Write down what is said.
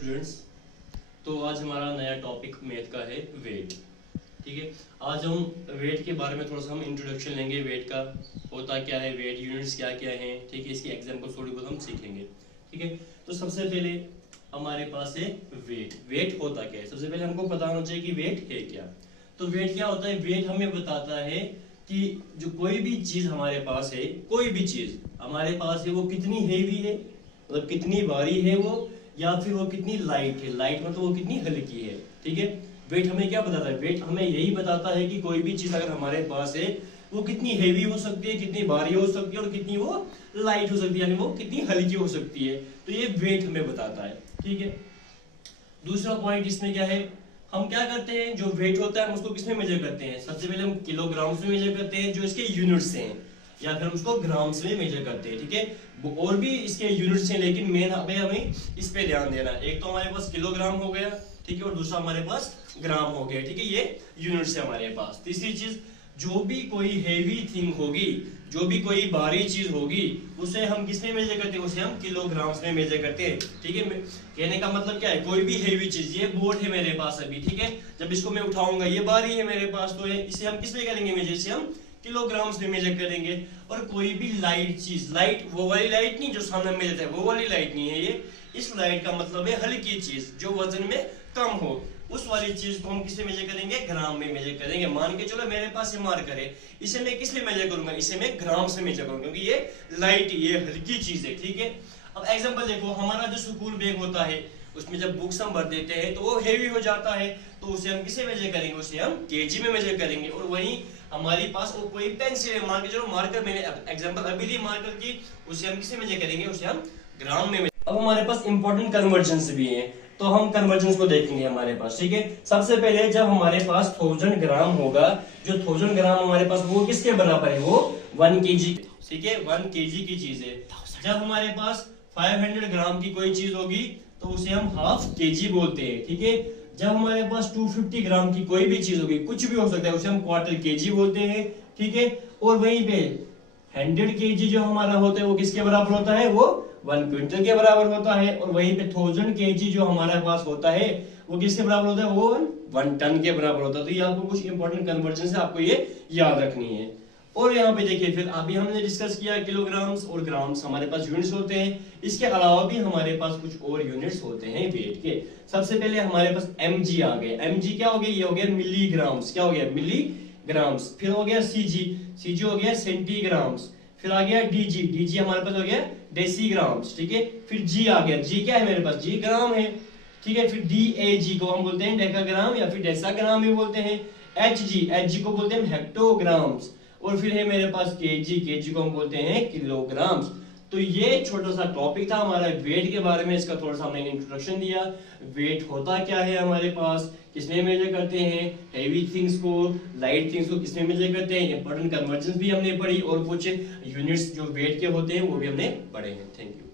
Students. तो आज हमारा नया टॉपिक मैथ का है वेट। ठीक है, आज हम वेट के बारे में थोड़ा सा हम इंट्रोडक्शन लेंगे। वेट का होता क्या है, वेट यूनिट्स क्या क्या हैं, ठीक है, इसकी एग्जांपल थोड़ी बहुत हम सीखेंगे। ठीक है, तो सबसे पहले हमारे पास है वेट। वेट होता क्या है, सबसे पहले हमको पता होना चाहिए कि वेट है क्या। तो वेट क्या होता है, वेट हमें बताता है कि जो कोई भी चीज हमारे पास है, कोई भी चीज हमारे पास है, वो कितनी हेवी है, मतलब कितनी भारी है वो, या फिर वो कितनी लाइट है। लाइट मतलब वो कितनी हल्की है। ठीक है, वेट हमें क्या बताता है, वेट हमें यही बताता है कि कोई भी चीज अगर हमारे पास है वो कितनी हेवी हो सकती है, कितनी भारी हो सकती है और कितनी वो लाइट हो सकती है, यानी वो कितनी हल्की हो सकती है। तो ये वेट हमें बताता है। ठीक है, दूसरा पॉइंट इसमें क्या है, हम क्या करते हैं, जो वेट होता है हम उसको किसमें मेजर करते हैं, सबसे पहले हम किलोग्राम्स में मेजर करते हैं जो इसके यूनिट्स हैं, या फिर हम उसको ग्राम्स में मेजर करते हैं। ठीक है, और भी इसके यूनिट्स हैं, लेकिन मेन हमें इस पे ध्यान देना है। एक तो हमारे पास किलोग्राम हो गया, ठीक है, और दूसरा हमारे पास ग्राम हो गया। ठीक है, ये यूनिट्स है हमारे पास। तीसरी चीज, जो भी कोई हेवी थिंग होगी, जो भी कोई भारी चीज होगी, उसे हम किसमें मेजर करते हैं, उसे हम किलोग्राम्स में मेजर करते हैं। ठीक है, कहने का मतलब क्या है, कोई भी हेवी चीज, ये बोर्ड है मेरे पास अभी, ठीक है, जब इसको मैं उठाऊंगा ये भारी है मेरे पास, तो इसे हम किसमें करेंगे मेजर, इसे हम किलोग्राम्स में मेजर करेंगे। और कोई भी लाइट चीज, लाइट वो वाली लाइट नहीं जो सामने में जाता है, वो वाली लाइट नहीं है ये। इस लाइट का मतलब है हल्की चीज जो वजन में कम हो, उस वाली चीज को हम किसमें मेजर करेंगे, ग्राम में मेजर करेंगे। मान के चलो मेरे पास ये मार्कर है, इसे मैं किस में मेजर करूंगा, इसे मैं ग्राम से मेजर करूंगा, क्योंकि ये लाइट, ये हल्की चीज है। ठीक है, अब एग्जांपल देखो, हमारा जो स्कूल बैग होता है उसमें जब बुक्स हम भर देते हैं तो वो हेवी हो जाता है, तो उसे हम किसे मेजर करेंगे, उसे हम केजी में मेजर करेंगे। और वहीं हमारी पास वो कोई पेंसिल है, मान के चलो मार्कर, मैंने एग्जांपल अभी दी मार्कर की, उसे हम किसे मेजर करेंगे, उसे हम ग्राम में। अब हमारे पास इंपॉर्टेंट कन्वर्जन्स भी हैं, तो हम कन्वर्जन्स को देखेंगे हमारे पास। ठीक है, सबसे पहले जब हमारे पास 1000 ग्राम होगा, जो 1000 ग्राम हमारे पास वो किसके बराबर है, वो 1 केजी। ठीक है, 1 केजी की चीज है। जब हमारे पास 500 ग्राम की कोई चीज होगी तो उसे हम हाफ केजी बोलते हैं। ठीक है, जब हमारे पास 250 ग्राम की कोई भी चीज होगी, कुछ भी हो सकता है, उसे हम क्वार्टर केजी बोलते हैं। ठीक है, और वहीं पे 100 केजी जो हमारा होता है वो किसके बराबर होता है, वो 1 क्विंटल के बराबर होता है। और वहीं पे 1000 केजी जो हमारे पास होता है वो किसके बराबर होता है, वो 1 टन के बराबर होता है। तो ये आपको कुछ इंपॉर्टेंट कन्वर्जन है, आपको ये याद रखनी है। और यहाँ पे देखिए, फिर अभी हमने डिस्कस किया किलोग्राम्स और ग्राम्स हमारे पास यूनिट्स होते हैं। इसके अलावा भी हमारे पास कुछ और यूनिट्स होते हैं वेट के। सबसे पहले हमारे पास mg आ गए। mg क्या हो गया, ये हो गया मिलीग्राम्स, क्या हो गया, मिलीग्राम्स। फिर हो गया cg हो गया सेंटीग्राम्स। फिर आ गया dg हमारे पास हो गया डेसीग्राम्स। ठीक है, फिर g आ गया, g क्या है मेरे पास, g ग्राम है। ठीक है, फिर dag को हम बोलते हैं डेकाग्राम या फिर डेसाग्राम भी बोलते हैं। hg को बोलते हैं हेक्टोग्राम्स। और फिर है मेरे पास केजी को हम बोलते हैं किलोग्राम्स। तो ये छोटा सा टॉपिक था हमारा वेट के बारे में, इसका थोड़ा सा हमने इंट्रोडक्शन दिया। वेट होता क्या है हमारे पास, किसमें मेजर करते हैं, हेवी थिंग्स को, लाइट थिंग्स को किसमें मेजर करते हैं, इंपॉर्टेंट कन्वर्जन्स भी हमने पढ़ी, और कुछ यूनिट्स जो वेट के होते हैं वो भी हमने पढ़े हैं। Thank you.